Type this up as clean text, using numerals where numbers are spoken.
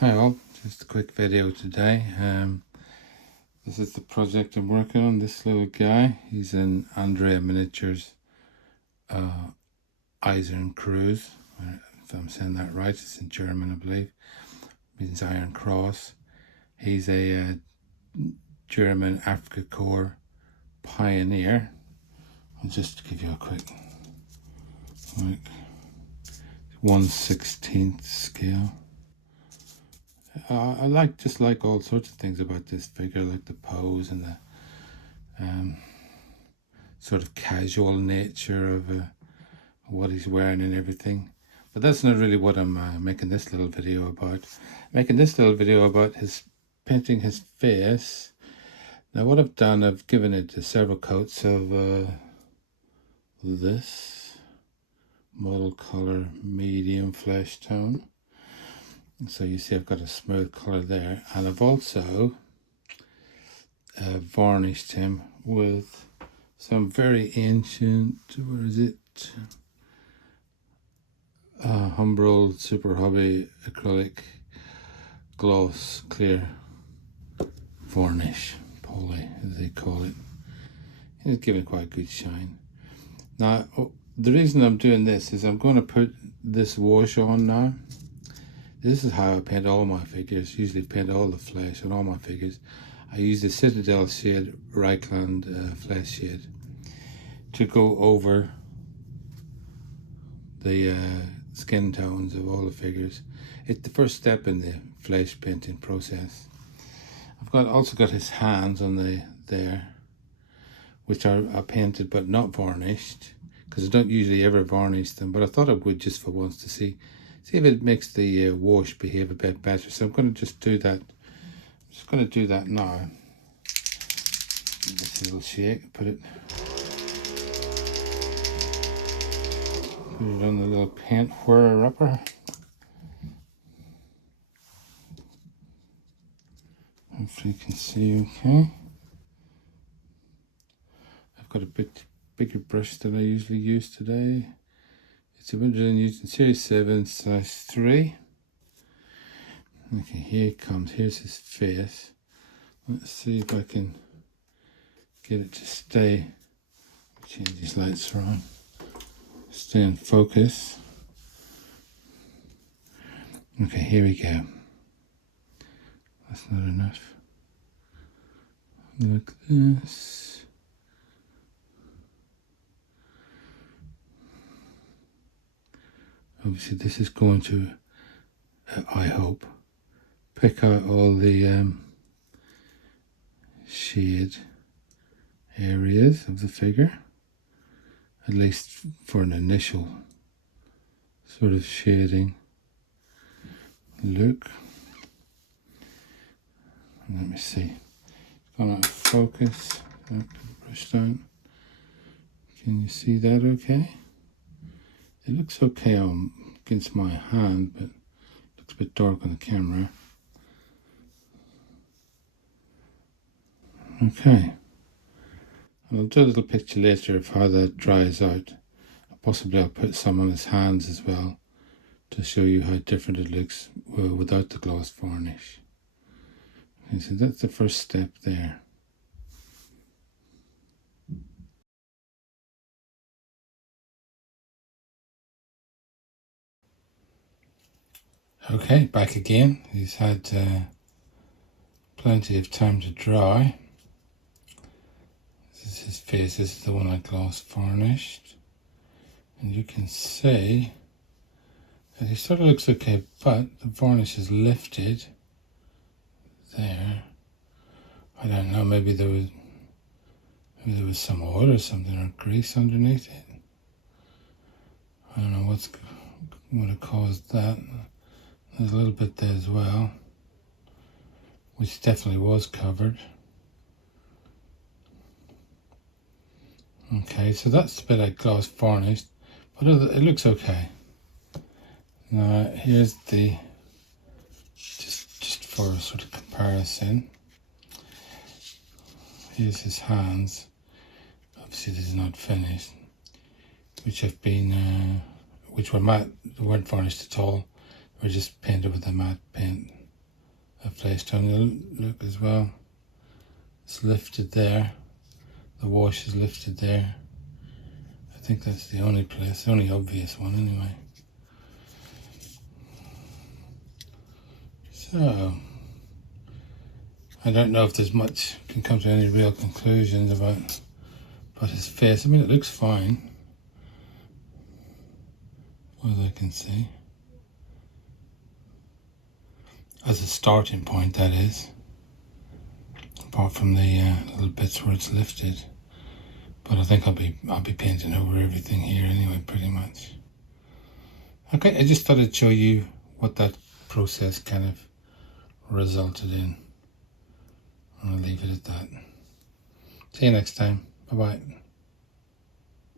Hi all, just a quick video today. This is the project I'm working on. This little guy, he's an Andrea miniatures Eisernes Kreuz. If I'm saying that right, it's in German, I believe. It means Iron Cross. He's a German Africa Corps pioneer. I'll just give you a quick, like 1/16 scale. I just like all sorts of things about this figure, like the pose and the sort of casual nature of what he's wearing and everything. But that's not really what I'm making this little video about. Making this little video about his painting his face. Now what I've done, I've given it several coats of this model color medium flesh tone. So you see I've got a smooth color there, and I've also varnished him with some very ancient, where is it, Humbrol Super Hobby acrylic gloss clear varnish, poly as they call it. It's giving quite a good shine. Now the reason I'm doing this is I'm going to put this wash on now. This is how I paint all my figures. Usually paint all the flesh on all my figures. I use the Citadel shade, Reikland Fleshshade, to go over the skin tones of all the figures. It's the first step in the flesh painting process. I've also got his hands on there, which are painted but not varnished, because I don't usually ever varnish them, but I thought I would just for once to see if it makes the wash behave a bit better. So I'm going to just do that. I'm just going to do that now. This little shake, put it on the little paint whirler upper. Hopefully you can see okay. I've got a bit bigger brush than I usually use today. It's a Windows using Series 7/3. Okay, here it comes. Here's his face. Let's see if I can get it to stay. Change these lights around. Stay in focus. Okay, here we go. That's not enough. Like this. Obviously this is going to, I hope, pick out all the shade areas of the figure, at least for an initial sort of shading look. Let me see, it's gone out of focus. Brush down. Can you see that okay? It looks okay against my hand, but it looks a bit dark on the camera. Okay. And I'll do a little picture later of how that dries out. Possibly I'll put some on his hands as well to show you how different it looks without the gloss varnish. Okay, so that's the first step there. Okay, back again. He's had plenty of time to dry. This is his face. This is the one I gloss varnished, and you can see that he sort of looks okay, but the varnish is lifted there. I don't know, maybe there was some oil or something, or grease underneath it. I don't know what would have caused that. There's a little bit there as well, which definitely was covered. Okay, so that's the bit I gloss varnished, but it looks okay. Now here's the, just for a sort of comparison, here's his hands. Obviously this is not finished, which have been, which were matte, they weren't varnished at all. They were just painted with a matte paint. Fleshshade look as well. It's lifted there. The wash is lifted there. I think that's the only place, the only obvious one anyway. So, I don't know if there's much, can come to any real conclusions about his face. I mean, it looks fine, as I can see. As a starting point, that is. Apart from the little bits where it's lifted. But I think I'll be painting over everything here anyway, pretty much. Okay, I just thought I'd show you what that process kind of resulted in. And I'll leave it at that. See you next time. Bye-bye.